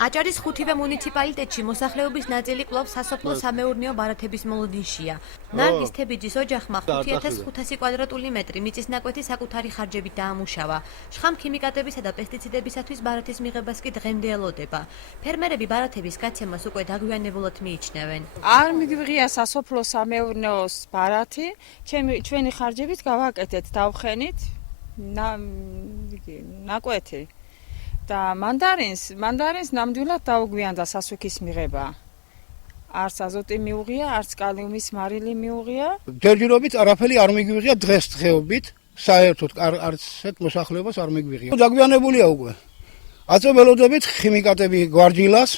აჭარის ხუთივე მუნიციპალიტეტში მოსახლეობის ნაწილი კვლავ სასოფლო-სამეურნეო ბარათების მოლოდინშია. ნარგიზ თებიძის ოჯახმა 5500 კვადრატული მეტრი მიწისნაკვეთი საკუთარი ხარჯებით დაამუშავა. შხამ ქიმიკატებისა და პესტიციდებისათვის ბარათის მიღებას კი დღემდე ელოდება. ფერმერები ბარათების გაცემას უკვე დაგვიანებულად მიიჩნევენ. არ მიგვიღია სასოფლო-სამეურნეოს ბარათი, ჩვენი ხარჯებით გავაკეთეთ, დავხენით ნაკვეთი. და მანდარინს ნამდვილად დაუგვიანდა სასუქის მიღება. არც აზოტი მიუღია, არც კალიუმის მარილი მიუღია. ჯერჯერობით არაფერი არ მიგვიღია დღესდღეობით, საერთოდ არც ერთ მოსახლეობას არ მიგვიღია. დაგვიანებულია უკვე. აწებელოდებით ხიმიკატები გვარჯილას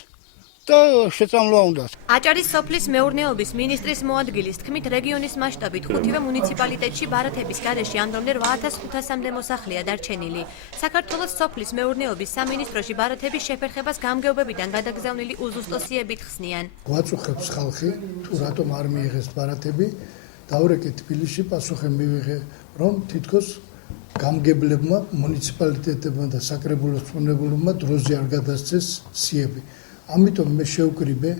და შეწამლვა უნდა. აჭარის სოფლის მეურნეობის მინისტრის მოადგილის თქმით, რეგიონის მასშტაბით ხუთივე მუნიციპალიტეტში ბარათების გარეშე ამ დრომდე 8500-მდე მოსახლეა დარჩენილი. საქართველოს სოფლის მეურნეობის სამინისტროში ბარათების შეფერხებას გამგეობებიდან გადაგზავნილი უზუსტოსიებით ხსნიან. გვაწუხებს ხალხი, თუ რატომ არ მიიღეს ბარათები, დავრეკეთ თბილისში, პასუხი მივიღე, რომ თითქოს გამგებლებმა, მუნიციპალიტეტებმა და საკრებულოს მწვრთნელებმა დროზე არ გადასცეს სიები. ამიტომ მე შევკრიბე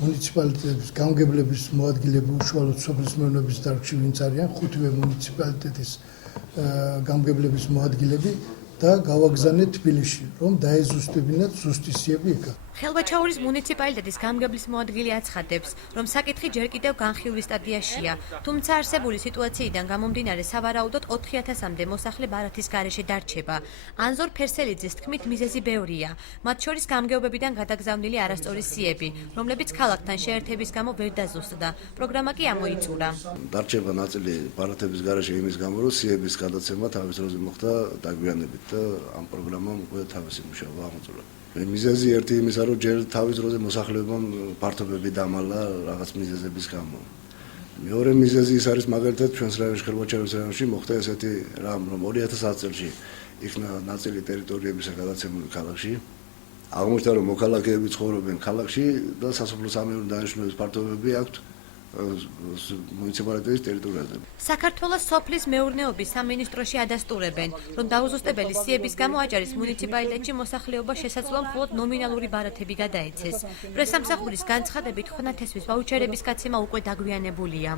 მუნიციპალიტეტების გამგებლების მოადგილეები უშუალოდ სოფლის მეურნეობის დარგში ვინც არიან ხუთივე მუნიციპალიტეტის გამგებლების მოადგილები და გავაგზავნეთ თბილისში, რომ დაეზუსტებინათ ზუსტი სიები იქ. ხელვაჩაურის მუნიციპალიტეტის გამგებლის მოადგილე აცხადებს, რომ საკითხი ჯერ კიდევ განხილვის სტადიაშია, თუმცა არსებული სიტუაციიდან გამომდინარე სავარაუდოდ 4000-მდე მოსახლე ბარათის გარეშე დარჩება. ანზორ ფერსელიძის თქმით, მიზეზი ბევრია, მათ შორის გამგეობებიდან გადაგზავნილი არასწორი სიები, რომლებიც ქალაქთან შეერთების გამო ვერ დაზუსტდა. პროგრამა კი ამოიწურა. დარჩება ნაწილი ბარათების გარეშე იმის გამო, რომ სიების გადაცემა თავის დროზე მოხდა დაგვიანებით და ამ პროგრამამ უკვე თავისი მუშაობა აღმოწურა. მიზეზი ერთი იმისა, რომ ჯერ თავის დროზე მოსახლეობამ ფართობები დამალა რაღაც მიზეზების გამო. მეორე მიზეზი ის არის მაგალითად ჩვენს რაიონში, ხელვაჩაურის რაიონში მოხდა ესეთი რამ, რომ 2010 წელს იქნა ნაწილი ტერიტორიებისა გადაცემული ქალაქში. აღმოჩნდა, რომ მოქალაქეები ცხოვრობენ ქალაქში და სასოფლო-სამეურნეო დანიშნულების ფართობები აქვთ მუნიციპალიტეტის ტერიტორიაზე. საქართველოს სოფლის მეურნეობის სამინისტროში ადასტურებენ, რომ დაუზუსტებელი სიების გამო აჭარის მუნიციპალიტეტში მოსახლეობა შესაძლოა მხოლოდ ნომინალური ბარათები გადაეცეს. პრესამსახურის განცხადებით, ხონათესვის ვაუჩერების გაცემა უკვე დაგვიანებულია.